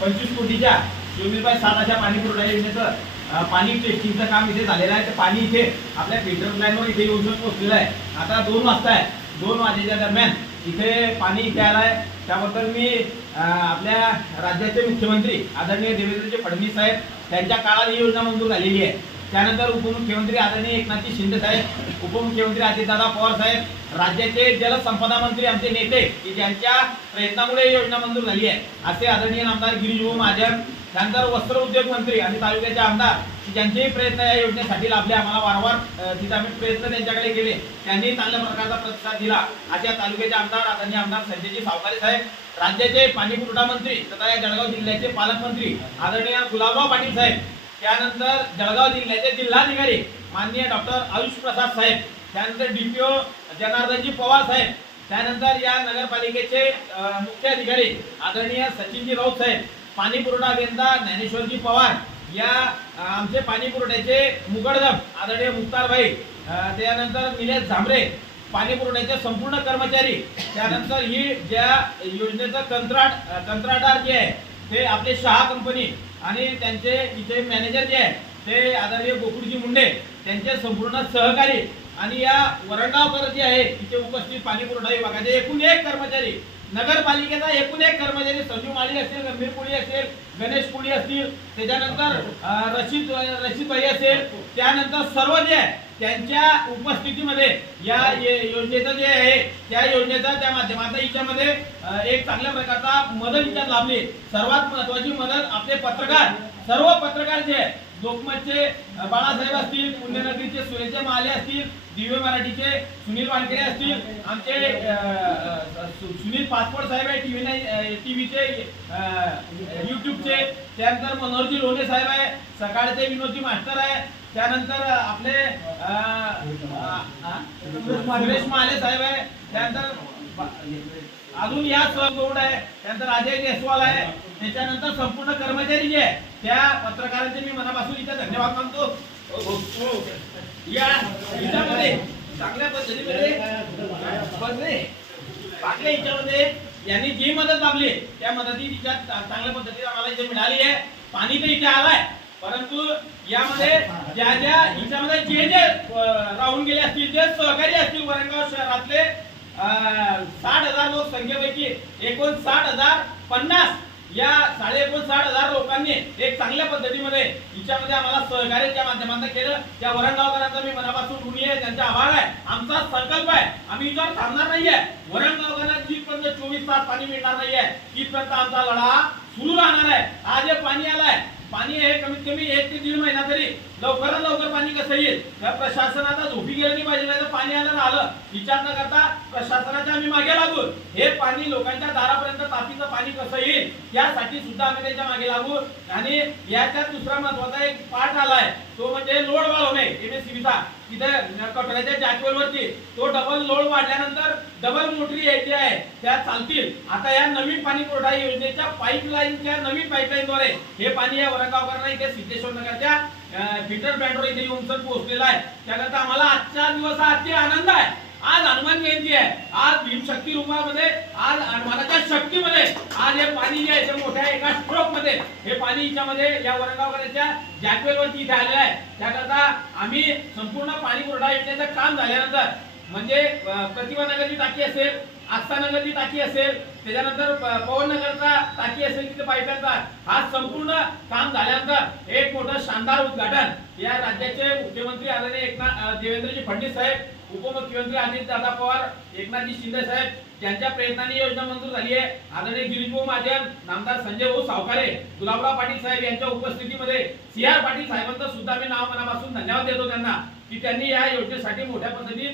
पंचवीस कोटीच्या चोवीस बाय पाणी पुरवठा योजनेचं पाणी टेस्टिंगचं काम इथे झालेलं आहे. ते पाणी इथे आपल्या फिल्टर प्लॅनवर इथे येऊन पोहोचलेलं आहे. आता दोन वाजता आहे. दोन वाजेच्या दरम्यान इथे पाणी इथे आलं आहे. त्याबद्दल मी आपल्या राज्याचे मुख्यमंत्री आदरणीय देवेंद्रजी फडणवीस साहेब त्यांच्या काळात ही योजना मंजूर झालेली आहे. त्यानंतर उपमुख्यमंत्री आदरणीय एकनाथजी शिंदे साहेब उपमुख्यमंत्री अजितदादा पवार साहेब राज्याचे जलसंपदा मंत्री आमचे नेते की ज्यांच्या प्रयत्नामुळे ही योजना मंजूर झाली आहे. असे आदरणीय आमदार गिरीश महाजन त्यानंतर वस्त्र उद्योग मंत्री आणि तालुक्याचे आमदार ज्यांचेही प्रयत्न या योजनेसाठी लाभले. आम्हाला वारंवार तिथे आम्ही प्रयत्न त्यांच्याकडे केले. त्यांनी चांगल्या प्रकारचा प्रतिसाद दिला. अशा तालुक्याचे आमदार आदरणीय आमदार संजयजी सावकारे साहेब राज्याचे पाणी पुरवठा मंत्री तथा या जळगाव जिल्ह्याचे पालकमंत्री आदरणीय गुलाबराव पाटील साहेब त्यानंतर जळगाव जिल्ह्याचे जिल्हाधिकारी माननीय डॉक्टर आयुष प्रसाद साहेब त्यानंतर डीपीओ जनार्दनजी पवार साहेब त्यानंतर या नगरपालिकेचे मुख्य अधिकारी आदरणीय सचिनजी राऊत साहेब पाणी पुरवठा अभियंता ज्ञानेश्वरजी पवार या आमचे पाणी पुरवठ्याचे मुगडदम आदरणीय मुक्तारभाई त्यानंतर निलेश झांबरे पाणी पुरवठ्याचे संपूर्ण कर्मचारी त्यानंतर ही ज्या योजनेचं कंत्राट कंत्राटदार जे आहे ते आपले शहा कंपनी आणि त्यांचे इथे मॅनेजर जे आहे ते आदरणीय गोकुळजी मुंडे त्यांचे संपूर्ण सहकारी आणि या वरंगावकर जे आहे इथे उपस्थित पाणी पुरवठा विभागाचे एकूण एक कर्मचारी नगरपालिकेचा एकूण एक कर्मचारी संजू माळी असेल गंभीर पुळी असेल गणेश पुळी असतील त्याच्यानंतर रशीद रशीद भाई असेल त्यानंतर सर्व जे आहे त्यांच्या उपस्थितीमध्ये या योजनेचं जे आहे त्या योजनेचा त्या माध्यमाचा हिच्यामध्ये एक चांगल्या प्रकारचा मदत हिच्यात लाभली. सर्वात महत्वाची मदत आपले पत्रकार सर्व पत्रकार जे आहे, लोकमतचे बाळासाहेब असतील पुण्यनगरीचे सुरेश माले असतील दिव्य मराठीचे सुनील वानखेडे असतील आमचे सुनील पासपोर्ट साहेब आहे टीव्ही नाही टीव्हीचे युट्यूबचे. त्यानंतर मनोहरजी लोणे साहेब आहे सकाळचे विनोदजी मास्टर आहे त्यानंतर आपले सुरेश माले साहेब आहे. त्यानंतर अजून या गौड आहे. त्यानंतर अजय जयस्वाल आहे. त्याच्यानंतर संपूर्ण कर्मचारी जे आहे त्या पत्रकारांचे मी मनापासून इथे धन्यवाद मानतो. या हिच्यामध्ये चांगल्या पद्धतीमध्ये चांगल्या हिच्यामध्ये यांनी जी मदत लाभली त्या मदती तिच्या चांगल्या पद्धतीने आम्हाला इथे मिळाली आहे. पाणी तर इथे आलाय. परंतु यामध्ये ज्या ज्या हिच्यामध्ये जे जे राहून गेले असतील जे सहकारी असतील वरंगाव शहरातले साठ हजार लोक संख्येपैकी एकूण साठ हजार पन्नास या साडे एकोणसाठ हजार लोकांनी एक चांगल्या पद्धतीमध्ये हिच्यामध्ये आम्हाला सहकार्याच्या माध्यमातून केलं. त्या वरणगावकरांचा मी मनापासून ऋणी आहे त्यांचा आभार आहे. आमचा संकल्प आहे. आम्ही इथं थांबणार नाहीये. वरणगावकरांना जिथपर्यंत चोवीस तास पाणी मिळणार नाहीये. तिथपर्यंत आमचा लढा सुरू राहणार आहे. आज हे पाणी आलाय. पाणी हे कमीत कमी एक ते दीड महिना तरी. लवकरात लवकर पाणी कसं येईल? या प्रशासनाचा झोपी गेलं नाही पाहिजे नाही तर पाणी आलं आलं. विचार न करता प्रशासनाच्या आम्ही मागे लागू. हे पाणी लोकांच्या दारापर्यंत तापीचं पाणी कसं येईल यासाठी सुद्धा आम्ही त्याच्यामागे लागू. आणि याच्यात दुसरा महत्त्वाचा एक पाठ आलाय. तो म्हणजे लोड वाढवणे एमएससीबीचा तिथे कटोऱ्याच्या जॅकवेलवरती तो डबल लोड वाढल्यानंतर डबल मोटरी यायची आहे. त्या चालतील. आता या नवीन पाणी पुरवठा योजनेच्या पाईपलाईनच्या नवीन पाईपलाईनद्वारे हे पाणी या वरगावकरांना इथे सिद्धेश्वर नगरच्या फिटर प्लॅन्टवर इथे येऊन सर पोहोचलेला आहे. त्याकरता आम्हाला आजच्या दिवस अति आनंद आहे. आज हनुमान जयंती आहे. आज भीमशक्ती रूपामध्ये आज हनुमानाच्या शक्तीमध्ये आज हे पाणी जे आहे ते मोठ्या एका स्ट्रोकमध्ये हे पाणी याच्यामध्ये या वरगावकरांच्या जॅकवेलवरती इथे आलेलं आहे. त्याकरता आम्ही संपूर्ण पाणी पुरवठा योजनेचं काम झाल्यानंतर म्हणजे प्रतिभानगरची टाकी असेल आस्थानगरची टाकी असेल त्याच्यानंतर पवननगरचा पवन नगरचा टाकी असेल तिथे पाईपलाईनचा हा संपूर्ण काम झाल्यानंतर एक मोठं शानदार उद्घाटन. या राज्याचे मुख्यमंत्री आदरणीय एकनाथ देवेंद्रजी फडणवीस साहेब उपमुख्यमंत्री अजित दादा पवार एकनाथजी शिंदे साहेब त्यांच्या प्रयत्नाने योजना मंजूर झाली आहे. आदरणीय गिरीशभाऊ महाजन नामदार संजय भाऊ सावकारे गुलाबराव पाटील साहेब यांच्या उपस्थितीमध्ये सी आर पाटील साहेबांचं सुद्धा मी नाव मनापासून धन्यवाद देतो त्यांना की त्यांनी या योजनेसाठी मोठ्या पद्धतीने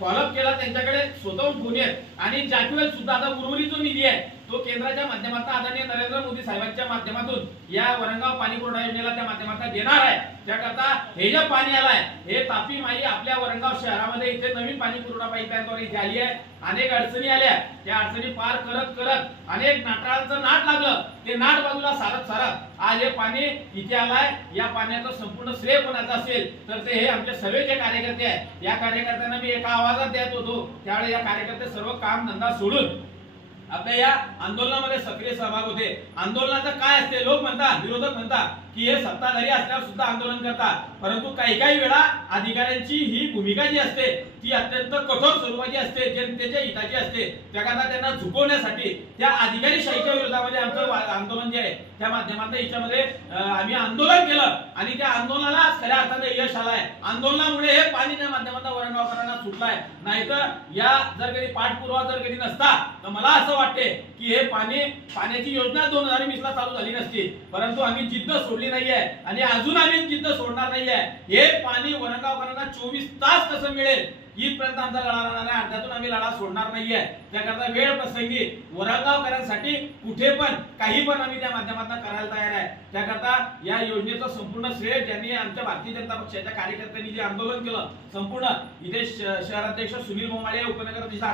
फॉलोअप केला त्यांच्याकडे स्वतःहून फोन आहेत आणि जॅकवेल सुद्धा आता उर्वरित जो निधी आहे तो केंद्राच्या माध्यमातून आदरणीय नरेंद्र मोदी साहेबांच्या माध्यमातून या वरंगाव पाणी पुरवठा योजनेला त्या माध्यमातून देणार आहे. त्याकरता हे जे पाणी आलाय हे तापी माई आपल्या वरंगाव शहरामध्ये इथे नवीन पाणी पुरवठा पाईपलाईनद्वारे इथे आली आहे. अनेक अडचणी आल्या. त्या अडचणी पार करत करत अनेक नाटाळांचं नाट लागलं. ते नाट बाजूला सारत सारत आज हे पाणी इथे आलाय. या पाण्याचं संपूर्ण श्रेय कोणाचं असेल तर ते हे आमचे सर्व जे कार्यकर्ते आहेत. या कार्यकर्त्यांना मी एका आवाजात देत होतो. त्यावेळी या कार्यकर्ते सर्व काम धंदा सोडून आपल्या या आंदोलनामध्ये सक्रिय सहभाग होते. आंदोलनाचं काय असते? लोक म्हणतात विरोधक म्हणतात की हे सत्ताधारी असल्यावर सुद्धा आंदोलन करतात. परंतु काही काही वेळा अधिकाऱ्यांची ही भूमिका जी असते ती अत्यंत कठोर स्वरूपाची असते जनतेच्या हिताची असते. त्याकरता त्यांना झुकवण्यासाठी त्या अधिकारीशाहीच्या विरोधामध्ये आमचं आंदोलन जे आहे त्या माध्यमातून याच्यामध्ये आम्ही आंदोलन केलं. आणि त्या आंदोलनाला खऱ्या अर्थाने यश आलाय. आंदोलनामुळे हे पाणी त्या माध्यमातून वरणगावकरांना सुटलाय. नाहीतर या जर कधी पाठपुरावा जर कधी नसता तर मला असं वाटते की हे पाणी पाण्याची योजना दोन हजार वीस ला चालू झाली नसती. परंतु आम्ही जिद्द सोडली नाहीये. आणि अजून आम्ही जिद्द सोडणार नाहीये हे पाणी वरणगावकरांना चोवीस तास कसं मिळेल इथपर्यंत आमचा लढा राहणार आहे अर्ध्यातून आम्ही लढा सोडणार नाहीये. त्याकरता वेळ प्रसंगी वरणगावकरांसाठी कुठे पण काही पण आम्ही त्या माध्यमातून करायला तयार आहे. त्याकरता या योजनेचं संपूर्ण श्रेय ज्यांनी आमच्या भारतीय जनता पक्षाच्या कार्यकर्त्यांनी जे आंदोलन केलं संपूर्ण इथे श- शहराध्यक्ष सुनील मोमाळे उपनगराध्यक्ष